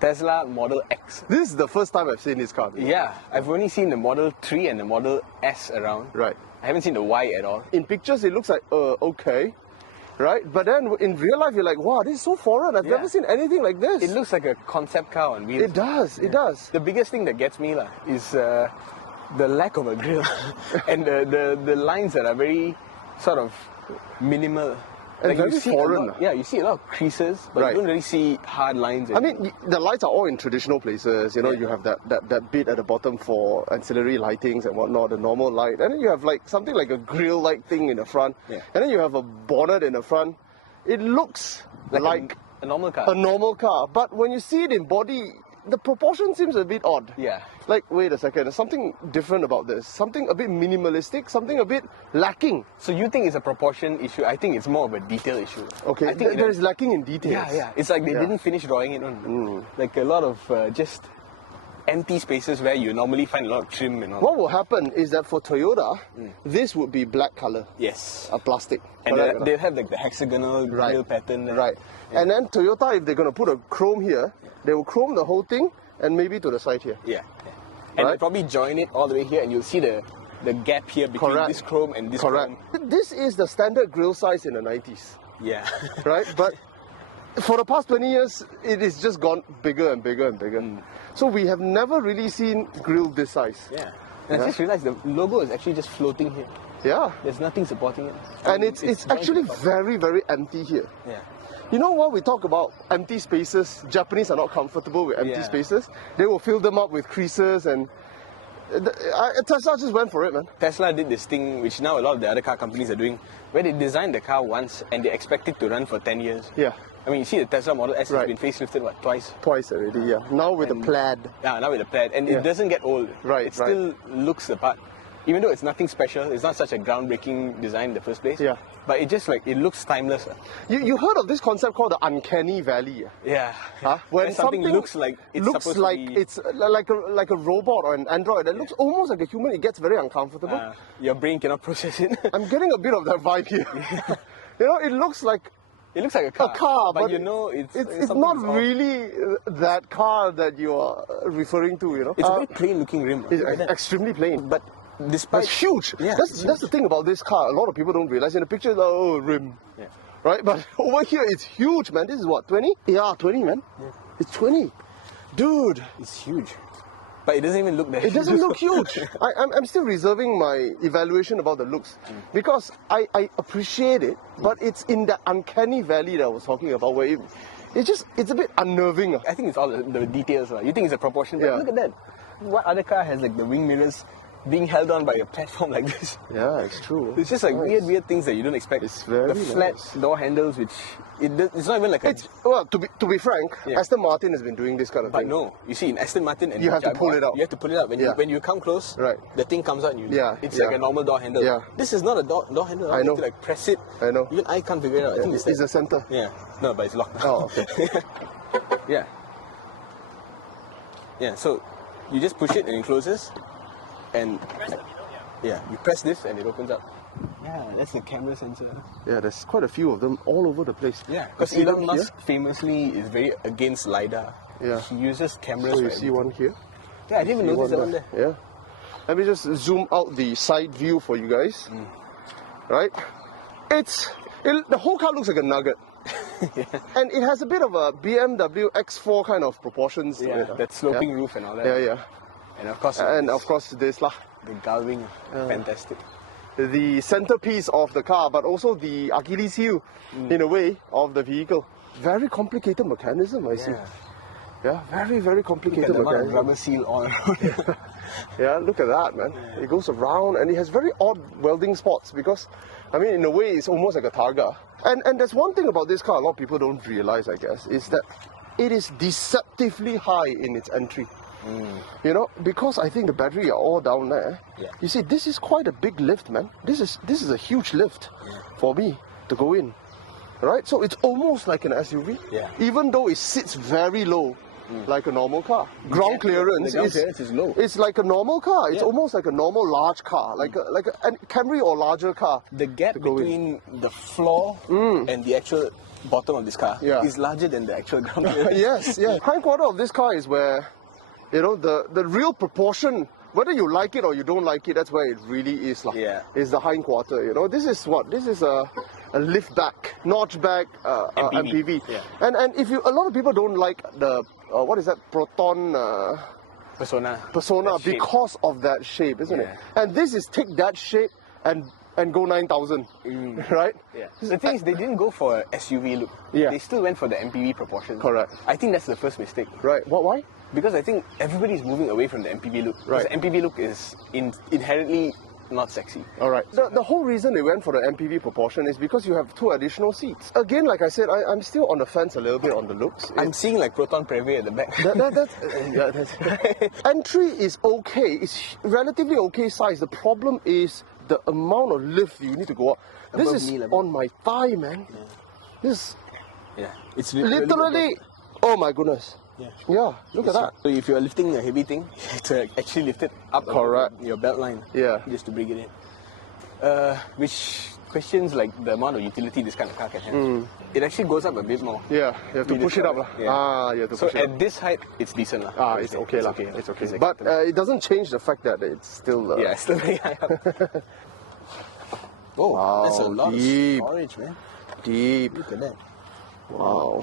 Tesla Model X. This is the first time I've seen this car. Yeah, I've only seen the Model 3 and the Model S around. Right. I haven't seen the Y at all. In pictures, it looks like, okay. Right? But then in real life, you're like, wow, this is so foreign. I've never seen anything like this. It looks like a concept car on wheels. It does, it does. The biggest thing that gets me is the lack of a grille. And the lines that are very sort of minimal. And very foreign. You see a lot of creases, but you don't really see hard lines. I mean, the lights are all in traditional places. You know, you have that bit at the bottom for ancillary lightings and whatnot, the normal light. And then you have like something like a grille-like thing in the front. Yeah. And then you have a bonnet in the front. It looks like a normal car. A normal car. But when you see it in body, the proportion seems a bit odd. Yeah. Like, wait a second, there's something different about this. Something a bit minimalistic, something a bit lacking. So you think it's a proportion issue? I think it's more of a detail issue. Okay, I think there is lacking in details. Yeah. It's like they didn't finish drawing it on. Like a lot of just empty spaces where you normally find a lot of trim and all. What will happen is that for Toyota, this would be black color. Yes. A plastic. And they'll have like the hexagonal grille pattern. Right. Yeah. And then Toyota, if they're going to put a chrome here, they will chrome the whole thing and maybe to the side here. Yeah. And they'll probably join it all the way here and you'll see the gap here between this chrome and this chrome. This is the standard grille size in the 90s. Yeah. Right? But for the past 20 years, it is just gone bigger and bigger and bigger. So we have never really seen grille this size. Yeah. And I just realized the logo is actually just floating here. Yeah. There's nothing supporting it. And it's actually very, very empty here. Yeah. You know what we talk about empty spaces? Japanese are not comfortable with empty spaces. They will fill them up with creases and Tesla just went for it, man. Tesla did this thing which now a lot of the other car companies are doing, where they design the car once and they expect it to run for 10 years. Yeah. I mean, you see the Tesla Model S has been facelifted, what, twice? Twice already, yeah. Now with the plaid. Yeah, now with the plaid. And it doesn't get old. Right, It still looks the part. Even though it's nothing special, it's not such a groundbreaking design in the first place. Yeah. But it just like, it looks timeless. You heard of this concept called the uncanny valley? Yeah. Huh? When something looks like it's supposed to be... it's like a robot or an android that looks almost like a human, it gets very uncomfortable. Your brain cannot process it. I'm getting a bit of that vibe here. You know, it looks like a car. But you know, it's not really that car that you are referring to, you know. It's a very plain looking rim. It's extremely plain. But despite... It's huge. Yeah, that's the thing about this car. A lot of people don't realize. In the picture, rim. Yeah. Right? But over here, it's huge, man. This is what, 20? Yeah, 20, man. Yeah. It's 20. Dude. It's huge. But it doesn't even look that huge. It doesn't look huge. I'm still reserving my evaluation about the looks because I appreciate it, but it's in that uncanny valley that I was talking about where it's a bit unnerving. I think it's all the details. You think it's a proportion, but look at that. What other car has like the wing mirrors being held on by a platform like this? Yeah, it's true. It's just like weird things that you don't expect. It's very the flat door handles, which it's not even like well, to be frank, Aston Martin has been doing this kind of thing. But no, you see, in Aston Martin and you have to pull it out. You have to pull it out when you come close. Right. The thing comes out. And it's like a normal door handle. Yeah. This is not a door handle. I know. You have to like press it. I know. Even I can't figure it out. I think it's the center. Yeah. No, but it's locked. Oh, okay. Yeah. Yeah. So you just push it and it closes, and you press this and it opens up. Yeah, that's the camera sensor. Yeah, there's quite a few of them all over the place. Yeah, because Elon Musk famously is very against LiDAR. Yeah. He uses cameras. So you see one here? Yeah, I didn't even notice that one there. Yeah. Let me just zoom out the side view for you guys. Right? The whole car looks like a nugget. And it has a bit of a BMW X4 kind of proportions to it. That sloping roof and all that. Yeah. And of course this lah. The gull wing, fantastic. The centerpiece of the car, but also the Achilles heel, in a way, of the vehicle. Very complicated mechanism, I see. Yeah, very, very complicated mechanism. Rubber seal all around. Yeah, look at that, man. It goes around and it has very odd welding spots because, I mean, in a way, it's almost like a Targa. And there's one thing about this car a lot of people don't realize, I guess, is that it is deceptively high in its entry. You know, because I think the battery are all down there. You see, this is quite a big lift, man. This is a huge lift for me to go in. Right? So it's almost like an SUV. Even though it sits very low, like a normal car. Ground clearance is low. It's like a normal car. It's almost like a normal large car, like a Camry or larger car. The gap between the floor and the actual bottom of this car is larger than the actual ground clearance. Yes, yeah. Hindquarter of this car is where, you know, the real proportion, whether you like it or you don't like it, that's where it really is. Yeah. Is the hindquarter, you know. This is what? This is a lift back, notch back MPV. Yeah. And if you, a lot of people don't like the, what is that, Proton Persona that shape. Because of that shape, isn't it? And this is take that shape and go 9,000, right? Yeah. The thing is, they didn't go for a SUV look. Yeah. They still went for the MPV proportions. Correct. I think that's the first mistake. Right. Why? Because I think everybody is moving away from the MPV look. Right. Because the MPV look is inherently not sexy. All right. The whole reason they went for the MPV proportion is because you have 2 additional seats. Again, like I said, I'm still on the fence a little bit on the looks. I'm seeing like Proton Previa at the back. That's entry is okay. It's relatively okay size. The problem is the amount of lift you need to go up. This is on my thigh, man. Yeah. This. Yeah. It's literally. Oh my goodness. Yeah, look at that. So if you're lifting a heavy thing, you have to actually lift it up your belt line. Yeah. Just to bring it in. Which questions like the amount of utility this kind of car can have. It actually goes up a bit more. Yeah, you have to push it up. Yeah. You have to so push it up. at this height, it's decent. It's okay. It's okay. It's but it doesn't change the fact that it's still... it's still very high up. Oh, wow, that's a lot of storage, man. Deep. Look at that. Wow.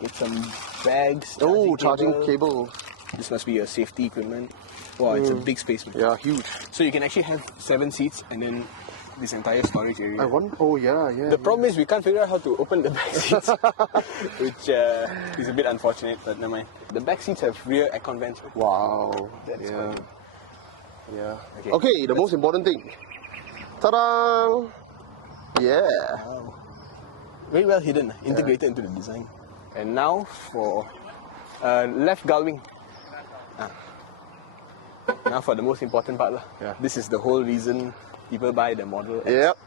Get some bags. Charging cable. This must be your safety equipment. Wow, it's a big space, man. Yeah, huge. So you can actually have 7 seats and then this entire storage area. The problem is we can't figure out how to open the back seats, which is a bit unfortunate, but never mind. The back seats have rear aircon vents. Wow. That's cool. Yeah. Okay, the most important thing. Ta-da! Yeah. Wow. Very well hidden, integrated into the design. And now for left gull wing. Now for the most important part. This is the whole reason people buy the Model X. Yep.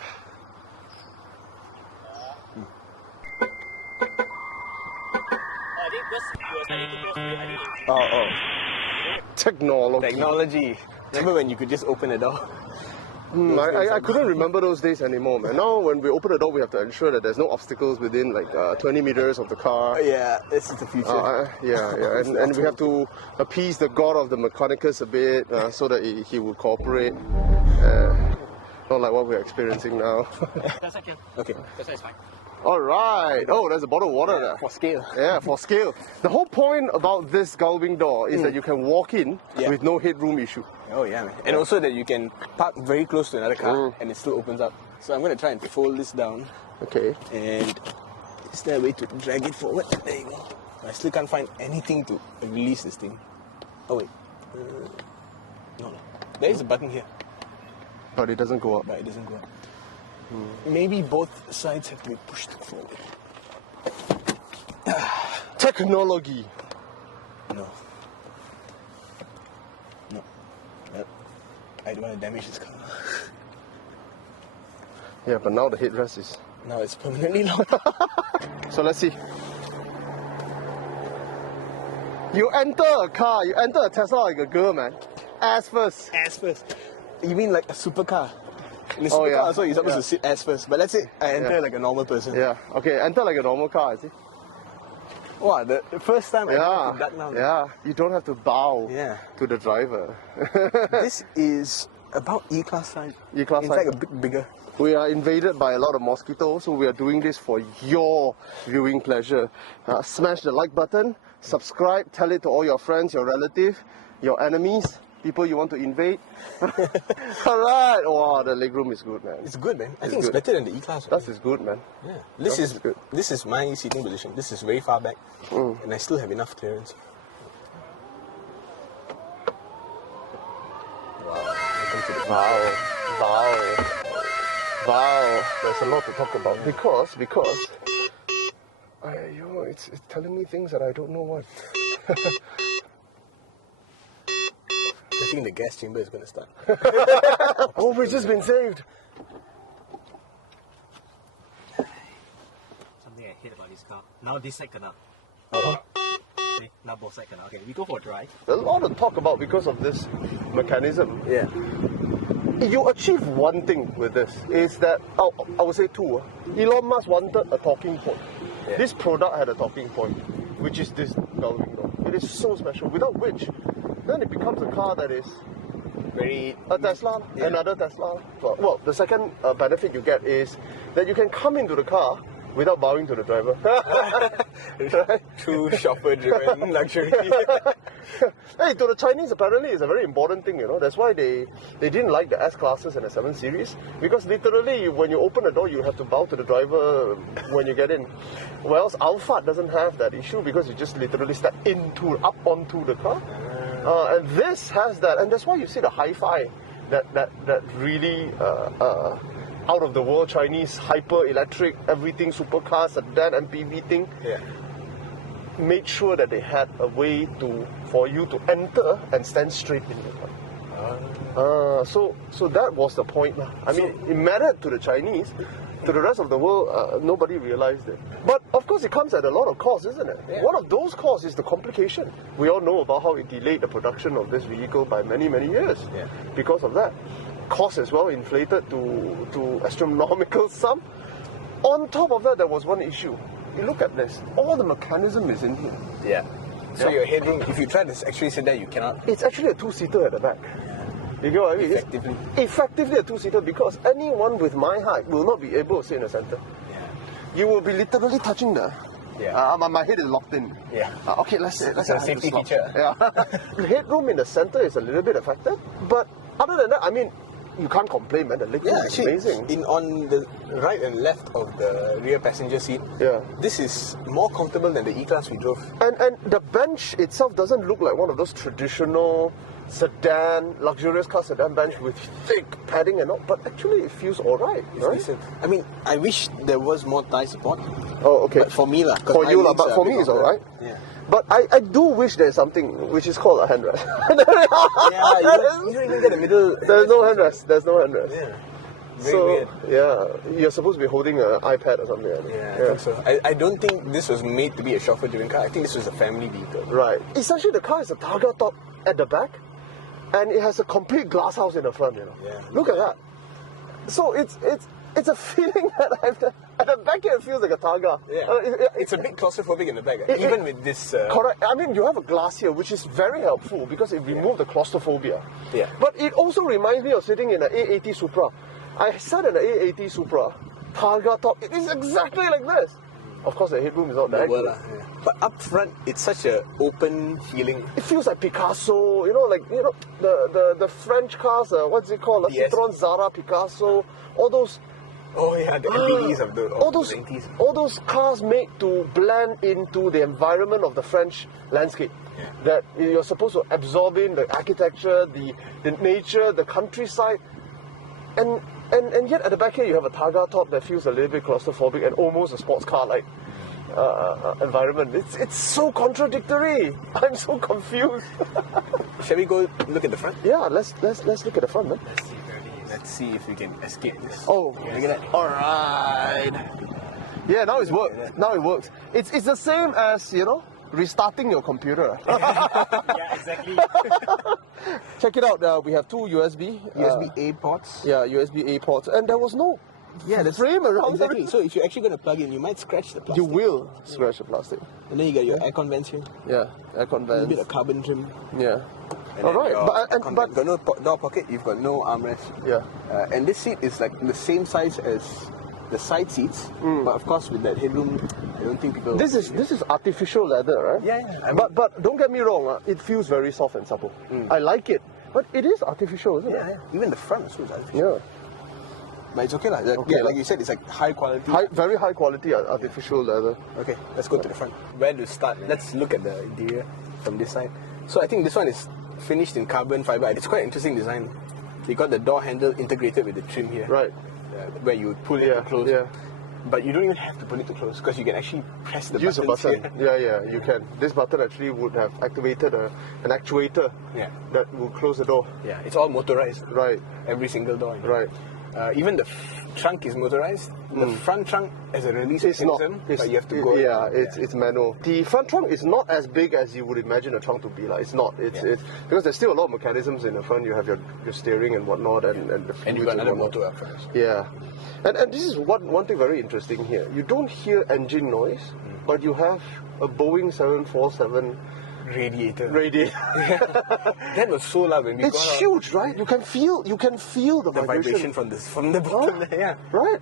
Technology. Remember when you could just open the door? I couldn't remember those days anymore, man. Now when we open the door, we have to ensure that there's no obstacles within like 20 meters of the car. Yeah, this is the future. And we have to appease the god of the mechanicus a bit so that he will cooperate. Not like what we're experiencing now. That's okay. Okay. That's fine. All right. Oh, there's a bottle of water there. For scale. Yeah, for scale. The whole point about this gull wing door is that you can walk in with no headroom issue. Oh yeah, man. And also that you can park very close to another car and it still opens up. So I'm going to try and fold this down. Okay. And is there a way to drag it forward? There you go. I still can't find anything to release this thing. Oh wait. No. There is a button here. But it doesn't go up. But it doesn't go up. Maybe both sides have to be pushed forward. Technology. No. I don't want to damage this car. Yeah, but now the headrest is... Now it's permanently locked. So let's see. You enter a car, you enter a Tesla like a girl, man. Ass first. Ass first. You mean like a supercar? In a supercar, so you're supposed to sit ass first. But let's say I enter like a normal person. Yeah, okay, enter like a normal car, see? Wow, the first time I have to duck now. Yeah, you don't have to bow to the driver. This is about E-Class size. E-Class size. size. It's like a bit bigger. We are invaded by a lot of mosquitoes, so we are doing this for your viewing pleasure. Smash the like button, subscribe, tell it to all your friends, your relatives, your enemies, people you want to invade. Alright! Wow, the legroom is good, man. It's good, man. I think it's better than the E-Class. That is good, man. Yeah. This is my seating position. This is very far back. And I still have enough clearance. Wow. There's a lot to talk about because it's telling me things that I don't know what. I think the gas chamber is going to start. Oh, we've just been saved. Something I hate about this car. Now this side cannot. Okay, now both sides cannot. Okay, we go for a drive. There's a lot to talk about because of this mechanism. Yeah. you achieve one thing with this, is that, I would say two. Elon Musk wanted a talking point. Yeah. This product had a talking point, which is this gullwing door. It is so special, without which, then it becomes a car that is a Tesla, another Tesla. Well, the second benefit you get is that you can come into the car without bowing to the driver. Right? True chauffeur-driven luxury. Hey, to the Chinese, apparently, it's a very important thing, you know. That's why they didn't like the S-Classes and the 7 Series. Because literally, when you open the door, you have to bow to the driver when you get in. Whereas Alphard doesn't have that issue because you just literally step up onto the car. And this has that, and that's why you see the hi-fi, that really out of the world Chinese hyper electric everything supercar sedan MPV thing. Yeah. Made sure that they had a way for you to enter and stand straight in the car. So that was the point. I mean, it mattered to the Chinese. To the rest of the world, nobody realized it. But of course, it comes at a lot of cost, isn't it? Yeah. One of those costs is the complication. We all know about how it delayed the production of this vehicle by many, many years because of that. Cost as well inflated to astronomical sum. On top of that, there was one issue. You look at this, all the mechanism is in here. Yeah. So your headroom, if you try to actually sit there, you cannot. It's actually a two-seater at the back. You get what I mean? Effectively. It's effectively a two-seater because anyone with my height will not be able to sit in the center. Yeah. You will be literally touching the. Yeah. My head is locked in. Yeah. Okay, let's say a safety feature. Yeah. The headroom in the center is a little bit affected, but other than that, I mean, you can't complain, man. The leg room is amazing. On the right and left of the rear passenger seat, this is more comfortable than the E-Class we drove. And the bench itself doesn't look like one of those traditional sedan, luxurious car sedan bench with thick padding and all, but actually it feels alright. It's decent. I mean, I wish there was more thigh support. Oh, okay. But for me, for you, but for me it's alright. Yeah. But I do wish there's something which is called a handrest. You don't even get the middle. There's no handrest. There's no handrest. Yeah. Very weird. Yeah, you're supposed to be holding an iPad or something. I think so. I don't think this was made to be a chauffeur-driven car. I think this was a family vehicle. Right. Essentially, the car is a Targa top at the back, and it has a complete glass house in the front. You know. Yeah. Look at that. So it's a feeling that at the back here it feels like a Targa. Yeah. It's a bit claustrophobic in the back, even with this. Correct. I mean, you have a glass here, which is very helpful because it removes the claustrophobia. Yeah. But it also reminds me of sitting in an A80 Supra. I sat in an A80 Supra, Targa top. It is exactly like this. Of course, the headroom is not that good. But up front, it's such an open feeling. It feels like Picasso, the French cars. What's it called? Yes. Citroën, Zara, Picasso, all those. Oh yeah, the MPVs of the 90s. All those cars made to blend into the environment of the French landscape. Yeah. That you're supposed to absorb in the architecture, the nature, the countryside, and yet at the back here you have a Targa top that feels a little bit claustrophobic and almost a sports car like environment. It's so contradictory. I'm so confused. Shall we go look at the front? Yeah, let's look at the front, man. Let's see if we can escape this. Oh, look at that. All right. Yeah, now it's worked. Yeah. Now it works. It's the same as restarting your computer. Yeah, exactly. Check it out. We have two USB-A ports. Yeah, USB-A ports, and there was no frame around. Exactly. So if you're actually going to plug in, you might scratch the plastic. You will scratch the plastic. And then you got your aircon vents here. Yeah, aircon vents. A bit of carbon trim. Yeah. And all right, but got no door pocket. You've got no armrest. Yeah. And this seat is like the same size as the side seats, but of course with that headroom, I don't think people. This is artificial leather, right? Yeah. But don't get me wrong. It feels very soft and supple. I like it, but it is artificial, isn't it? Yeah. Even the front also is artificial. Yeah. But it's okay, like you said, it's like high quality. Very high quality artificial leather. Okay, let's go to the front. Where to start? Let's look at the interior from this side. So I think this one is finished in carbon fiber. It's quite an interesting design. You got the door handle integrated with the trim here. Right. Where you pull it to close. Yeah. But you don't even have to pull it to close because you can actually press the Use a buttons button. here. Yeah, you can. This button actually would have activated an actuator that will close the door. Yeah, it's all motorized. Right. Every single door. Right. Even the trunk is motorized. The front trunk has a release It's not. mechanism, It's, but you have to go. it's manual. The front trunk is not as big as you would imagine a trunk to be. Like, it's not. It's because there's still a lot of mechanisms in the front. You have your steering and whatnot, and the And you fluids got another whatnot. motor up first. Yeah, and this is one thing very interesting here. You don't hear engine noise, but you have a Boeing 747 Radiator. radiator. That was so loud when we It's got out. huge, right? You can feel the The vibration from the bottom there. Yeah. right?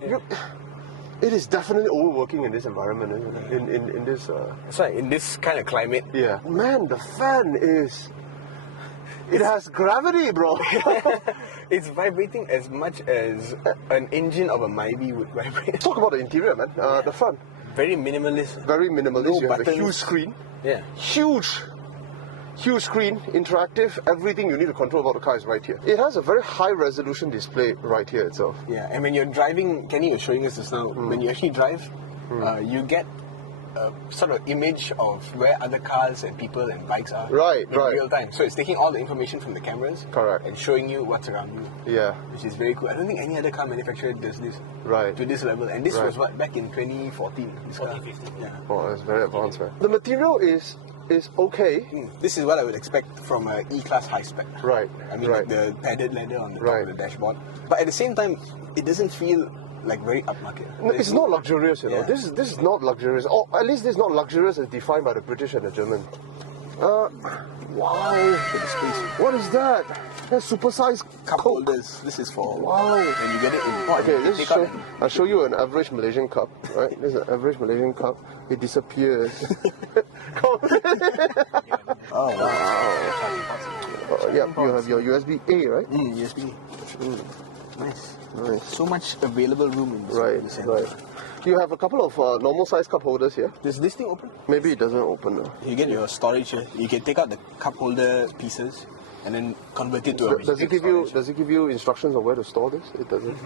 It is definitely overworking in this environment, isn't it? In this. That's right. In this kind of climate, Yeah, man, the fan is. It has gravity, bro. it's vibrating as much as an engine of a Myvi would vibrate. Talk about the interior, man. The front, Very minimalist. very minimalist. No You have a buttons. huge screen, Yeah. huge screen, interactive. Everything you need to control about the car is right here. It has a very high resolution display right here itself. Yeah. And when you're driving, Kenny was showing us this now. When you actually drive, you get a sort of image of where other cars and people and bikes are Right, in right. real time. So it's taking all the information from the cameras, Correct. and showing you what's around you, Yeah, which is very cool. I don't think any other car manufacturer does this right. to this level. And this Right. was what, back in 2014. This car. 2015. Yeah. Oh, it's very advanced, man. The material is okay. This is what I would expect from a E-Class high spec. Right. I mean, right. the padded leather on the top Right. of the dashboard. But at the same time, it doesn't feel like very upmarket. No, it's not luxurious, you know. Yeah. This is not luxurious. Or at least this is not luxurious as defined by the British and the German. Wow. What is that? That's supersized Cup Coke. holders. This is for Wow. when you get it in. Okay, you let's take out show, I'll show you an average Malaysian cup, right? This is an average Malaysian cup. It disappears. Oh, wow. Yeah, you have your USB-A, right? USB. Nice. Nice. So much available room in this. Right, in the center. right. You have a couple of normal size cup holders here. Does this thing open? Maybe it doesn't open now. You get your storage here. You can take out the cup holder pieces and then convert it to a Does it give you instructions on where to store this? It doesn't.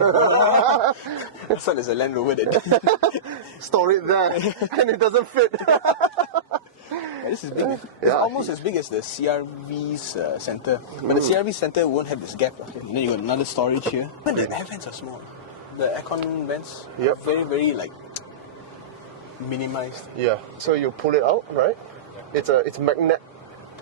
So there's a Land Rover that Store it there, and it doesn't fit. Yeah, this is big. It's Yeah. almost as big as the CRV's center. But the CRV center won't have this gap. And then you got another storage here. But the air vents are small. The aircon vents are Yep. very, very like minimized. Yeah. So you pull it out, right? It's magnet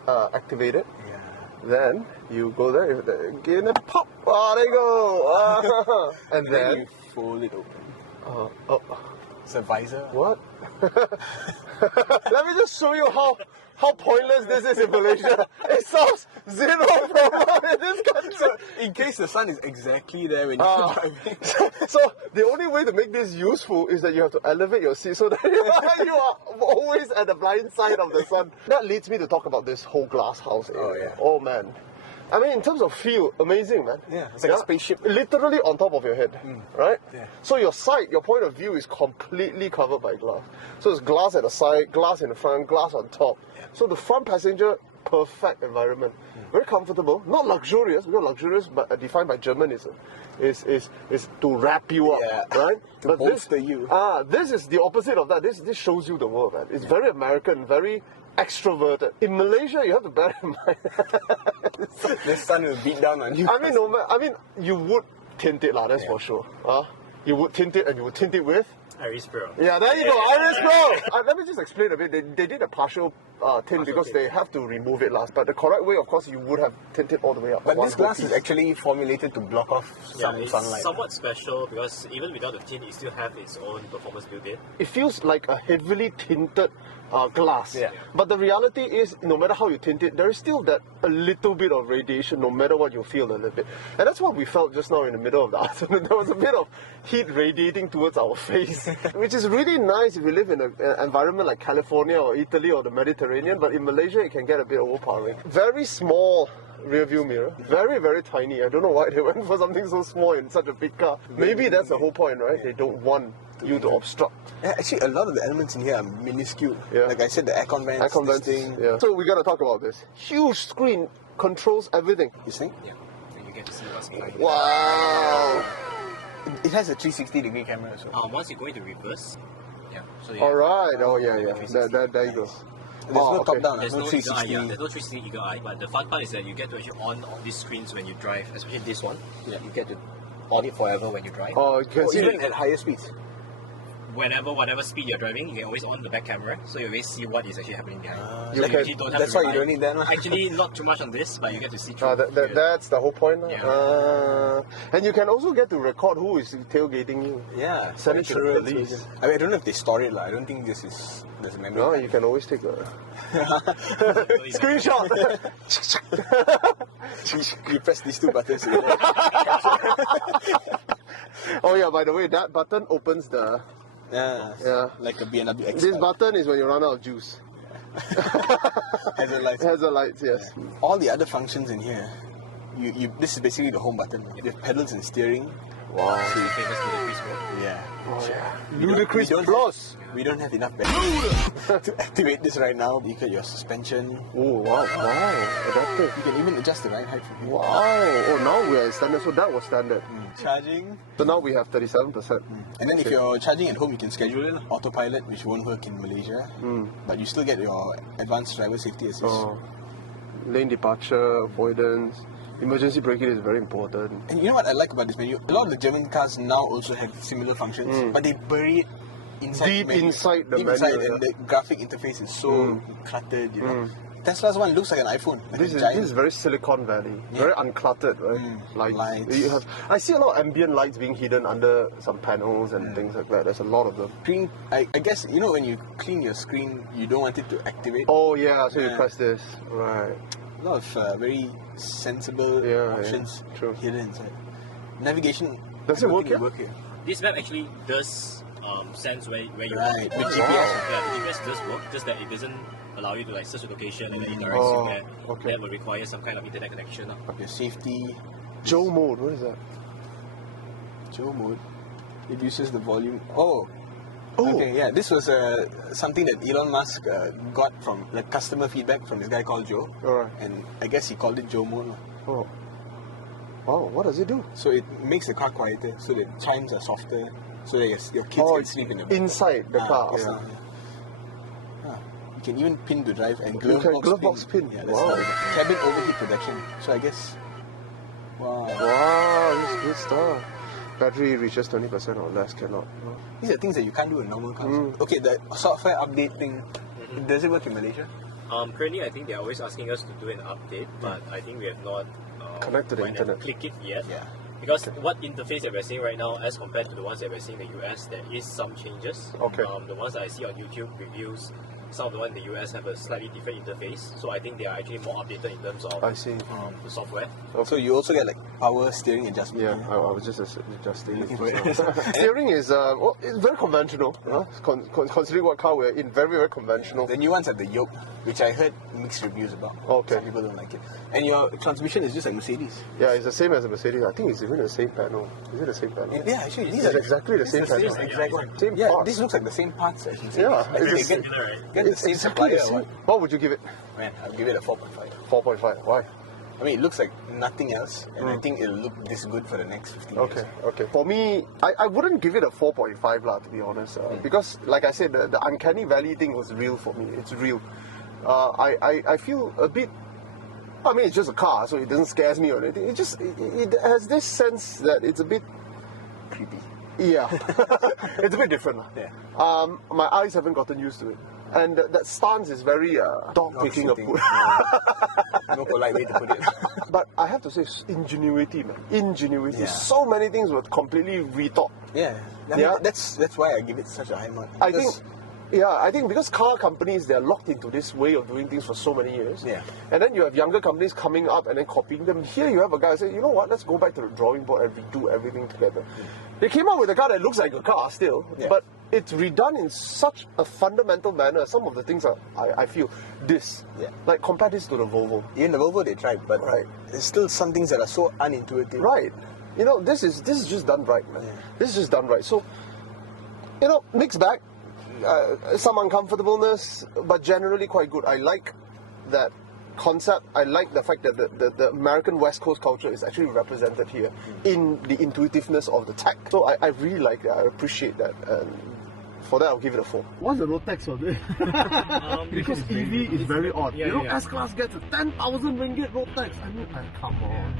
activated. Yeah. Then you go there, get in and pop. Oh, there you go. And And then then you fold it open. oh, It's a visor. what? Let me just show you how pointless this is in Malaysia. It solves zero problem in this country. So in case the sun is exactly there when you're driving. So the only way to make this useful is that you have to elevate your seat so that you are always at the blind side of the sun. That leads me to talk about this whole glass house area. Oh, yeah. Oh man. I mean, in terms of feel, amazing, man. Yeah, it's like a spaceship. Literally on top of your head, right? Yeah. So your side, your point of view is completely covered by glass. So it's glass at the side, glass in the front, glass on top. So the front passenger, perfect environment. Very comfortable, not luxurious, because luxurious, but defined by German is to wrap you up, Yeah. right? To bolster you. This is the opposite of that. This shows you the world, man. It's very American, very extroverted. In Malaysia, you have to bear in mind. The sun will beat down on you. I mean, you would tint it, that's for sure. You would tint it, and you would tint it with. IrisPro. Yeah, there you go, IrisPro. Let me just explain a bit. They did a partial tint because tint. they have to remove it last. But the correct way, of course, you would have tinted all the way up. But one this whole glass is piece. actually formulated to block off Yeah, some it's sunlight. somewhat special because even without the tint, it still have its own performance built in. It feels like a heavily tinted glass. Yeah. But the reality is, no matter how you tint it, there is still that a little bit of radiation, no matter what you feel a little bit. And that's what we felt just now in the middle of the afternoon. There was a bit of heat radiating towards our face, which is really nice if you live in an environment like California or Italy or the Mediterranean. But in Malaysia, it can get a bit overpowering. Very small rear view mirror. Very, very tiny. I don't know why they went for something so small in such a big car. Maybe that's the whole point, right? They don't want you to obstruct. Yeah, actually, a lot of the elements in here are minuscule. Yeah. Like I said, the aircon vents, Aircon this vents, thing. yeah. So we gotta talk about this. Huge screen controls everything. You think? Yeah. And you get to see what's behind. Wow. It has a 360-degree camera as well. Once you go into reverse, yeah. So you All right. have, Oh yeah, yeah. 360. There you go. There's no okay. top-down, There's no no eagle eye, 360. yeah. There's no 360 eagle eye. But the fun part is that you get to actually on these screens when you drive, especially this one. Yeah. You get to on it forever when you drive. Oh, you can Or see even at higher speeds. Whatever speed you're driving, you can always on the back camera, so you always see what is actually happening behind. You So can- actually don't have that's to why you rely- don't need that, no? Actually, not too much on this, but you get to see through. that's the whole point. Yeah. And you can also get to record who is tailgating you. Yeah. Send it to the Natural police. experience. I don't know if they store it. I don't think there's a memory. No, card. you can always take a Screenshot. screenshot. You press these two buttons. Oh yeah, by the way, that button opens the... Yeah. Like a BMW X. This button is when you run out of juice. Hazard lights. Hazard lights, yes. All the other functions in here, this is basically the home button. You have pedals and steering. Wow. So you're famous to the Chris Road. Yeah. Oh yeah. We don't- Ludicrous we don't- plus. We don't have enough battery to activate this right now. You got your suspension. Oh wow, adaptive. You can even adjust the ride height from here. Wow. Oh, now we are standard. So that was standard. Charging. So now we have 37%. And then if you're charging at home, you can schedule it. Autopilot, which won't work in Malaysia. But you still get your advanced driver safety assist. Oh, lane departure, avoidance, emergency braking is very important. And you know what I like about this menu? A lot of the German cars now also have similar functions, but they bury it inside Deep the menu. inside the Deep menu, inside, yeah. and the graphic interface is so cluttered, you know. Tesla's one looks like an iPhone. Like This a is giant. very Silicon Valley, very uncluttered, right? Lights. You have, I see a lot of ambient lights being hidden under some panels and things like that. There's a lot of them. Screen, I guess, you know, when you clean your screen, you don't want it to activate. Oh yeah, so you Yeah. press this, right? A lot of very sensible Yeah, options true. hidden inside. Navigation. Does I it don't work think here? work here. This map actually does sense where you Right, are. with GPS. Yeah, the GPS does work, just that it doesn't allow you to like search the location and then it directs you where okay. that will require some kind of internet connection. Your safety. Joe mode, what is that? Joe mode. It uses the volume. Oh. Oh. Okay, yeah. This was something that Elon Musk got from like customer feedback from this guy called Joe. Alright. And I guess he called it Joe mode. Oh. Wow, what does it do? So it makes the car quieter, so the chimes are softer, so that your kids can sleep in the back. inside the car. Yes, Yeah. You can even pin to drive and You glove can box glove box pin. Yeah, that's Wow. the cabin overheat protection. So I guess. Wow. Wow, this is good stuff. Battery reaches 20% or less, cannot. No. These are things that you can't do in normal cars. Okay, the software update thing. Does it work in Malaysia? Currently, I think they're always asking us to do an update, but I think we have not Connect to the went and internet. click it yet. Yeah. Because what interface that we're seeing right now, as compared to the ones that we're seeing in the US, there is some changes. Okay. The ones that I see on YouTube reviews, some of the ones in the US have a slightly different interface. So I think they are actually more updated in terms of I see. the software. So you also get like power steering adjustment. Yeah, I was just adjusting Looking it. for it. Steering is it's very conventional. Considering what car we're in, very conventional. The new ones have the yoke, which I heard mixed reviews about. Okay. Some people don't like it. And your transmission is just like Mercedes. Yeah, it's the same as a Mercedes. I think it's even the same panel. Is it the same panel? Yeah, actually, these It's are exactly the same This is panel. the exact one. Same Yeah, parts. this looks like the same parts as Mercedes. Yeah, I think it's they the get the It's same exactly supplier the or same. what? What would you give it? Man, I'll give it a 4.5. 4.5. Why? I mean, it looks like nothing else, and I think it'll look this good for the next 15 years. Okay. For me, I wouldn't give it a 4.5 lah, to be honest. Because, like I said, the uncanny valley thing was real for me. It's real. I feel a bit... I mean, it's just a car, so it doesn't scare me or anything. It has this sense that it's a bit... Creepy. Yeah. It's a bit different. Lah. Yeah. My eyes haven't gotten used to it. And that stance is very dog picking a sitting. put. No polite way to put it. But I have to say, ingenuity, man. Ingenuity. Yeah. So many things were completely rethought. Yeah. I mean, Yeah. that's why I give it such a high mark. I think, Because- because car companies, they're locked into this way of doing things for so many years. Yeah. And then you have younger companies coming up and then copying them. Here you have a guy say, you know what, let's go back to the drawing board and redo everything together. They came out with a car that looks like a car still, Yeah. but it's redone in such a fundamental manner. Some of the things are, I feel, this. Yeah. Like, compare this to the Volvo. Even the Volvo they tried, but Right. there's still some things that are so unintuitive. Right. You know, this is just done right, man. Yeah. This is just done right. So, you know, mixed bag. Some uncomfortableness, but generally quite good. I like that concept. I like the fact that the American West Coast culture is actually represented here in the intuitiveness of the tech. So I really like that. I appreciate that. And for that, I'll give it a 4. What's the road tax on it? Because EV is very odd. Yeah, you know, yeah. S-Class gets a 10,000 ringgit road tax. I mean, come on.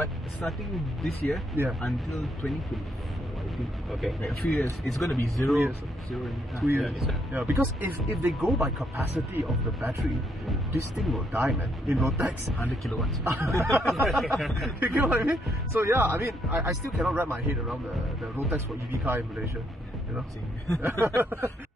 but starting this year, Yeah. until 2024, I think. Okay. Like a few years, it's going to be zero. 2 years. Zero. 2 years. Yeah, Yeah, because if they go by capacity of the battery, this thing will die, man. In Rotex. 100 kilowatts. You get what I mean? So yeah, I mean, I still cannot wrap my head around the Rotex for EV car in Malaysia. You know?